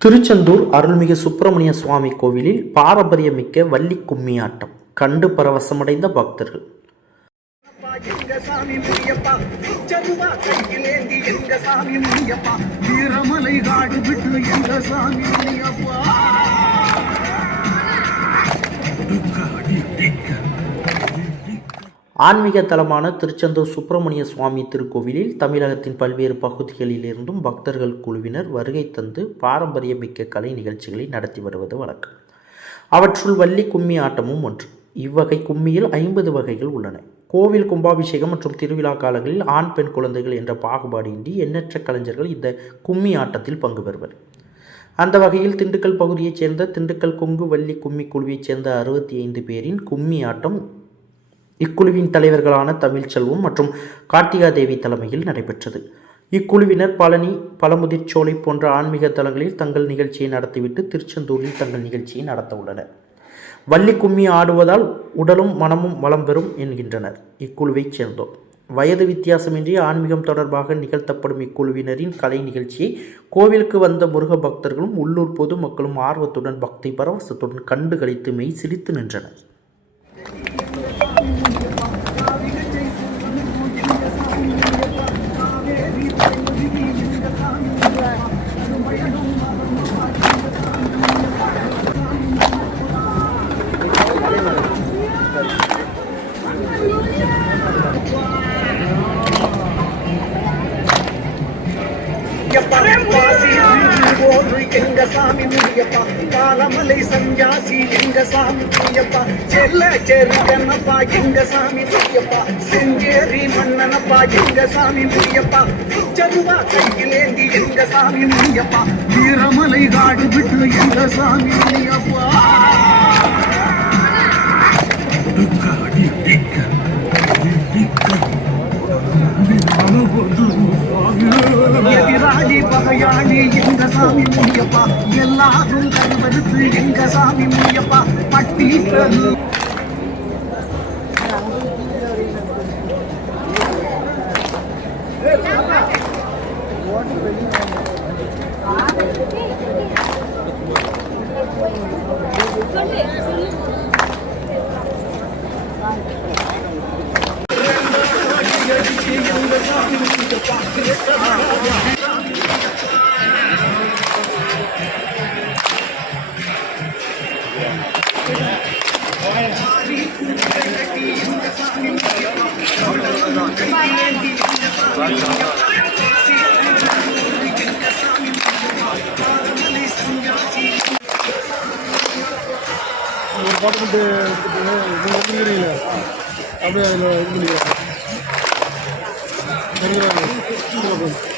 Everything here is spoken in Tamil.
திருச்செந்தூர் அருள்மிகு சுப்பிரமணிய சுவாமி கோவிலில் பாரம்பரியமிக்க வள்ளி கும்மி ஆட்டம் கண்டு பரவசமடைந்த பக்தர்கள். சாமி ஆன்மீக தலமான திருச்செந்தூர் சுப்பிரமணிய சுவாமி திருக்கோவிலில் தமிழகத்தின் பல்வேறு பகுதிகளிலிருந்தும் பக்தர்கள் குழுவினர் வருகை தந்து பாரம்பரியமிக்க கலை நிகழ்ச்சிகளை நடத்தி வருவது வழக்கம். அவற்றுள் வள்ளி கும்மி ஆட்டமும் ஒன்று. இவ்வகை கும்மியில் ஐம்பது வகைகள் உள்ளன. கோவில் கும்பாபிஷேகம் மற்றும் திருவிழா காலங்களில் ஆண் பெண் குழந்தைகள் என்ற பாகுபாடின்றி எண்ணற்ற கலைஞர்கள் இந்த கும்மி ஆட்டத்தில் பங்கு பெறுவர். அந்த வகையில் திண்டுக்கல் பகுதியைச் சேர்ந்த திண்டுக்கல் கொங்கு வள்ளி கும்மி குழுவைச் சேர்ந்த அறுபத்தி ஐந்து பேரின் கும்மி ஆட்டம் இக்குழுவின் தலைவர்களான தமிழ்ச்செல்வம் மற்றும் கார்த்திகா தேவி தலைமையில் நடைபெற்றது. இக்குழுவினர் பழனி பழமுதிர்ச்சோலை போன்ற ஆன்மீக தலங்களில் தங்கள் நிகழ்ச்சியை நடத்திவிட்டு திருச்செந்தூரில் தங்கள் நிகழ்ச்சியை நடத்த உள்ளனர். வள்ளி கும்மி ஆடுவதால் உடலும் மனமும் வளம் பெறும் என்கின்றனர். இக்குழுவைச் சேர்ந்தோர் வயது வித்தியாசமின்றி ஆன்மீகம் தொடர்பாக நிகழ்த்தப்படும் இக்குழுவினரின் கலை நிகழ்ச்சியை கோவிலுக்கு வந்த முருக பக்தர்களும் உள்ளூர் பொதுமக்களும் ஆர்வத்துடன் பக்தி பரவசத்துடன் கண்டு கழித்து மெய் சிரித்து நின்றனர். எங்க சாமி முடியப்பா. பாலமலை சஞ்சாசி எங்க சாமி முடியப்பா. செல்ல செருக்கண்ணப்பா எங்க சாமி முடியப்பா. செஞ்சேரி மன்னனப்பா எங்க சாமி முடியப்பா. பிச்சருவா கையிலேந்தி எங்க சாமி முடியப்பா. வீரமலை காடு விட்டு எங்க சாமி முடியப்பா. பகையாளி எங்க சாமி முடியப்பா எல்லாரும் கருவறுத்து எங்க சாமி முடியப்பா பட்டி ஒரு பாட்டு மட்டும் எடுத்துட்டு அப்படியே அதில் இது பண்ணிக்கிறேன்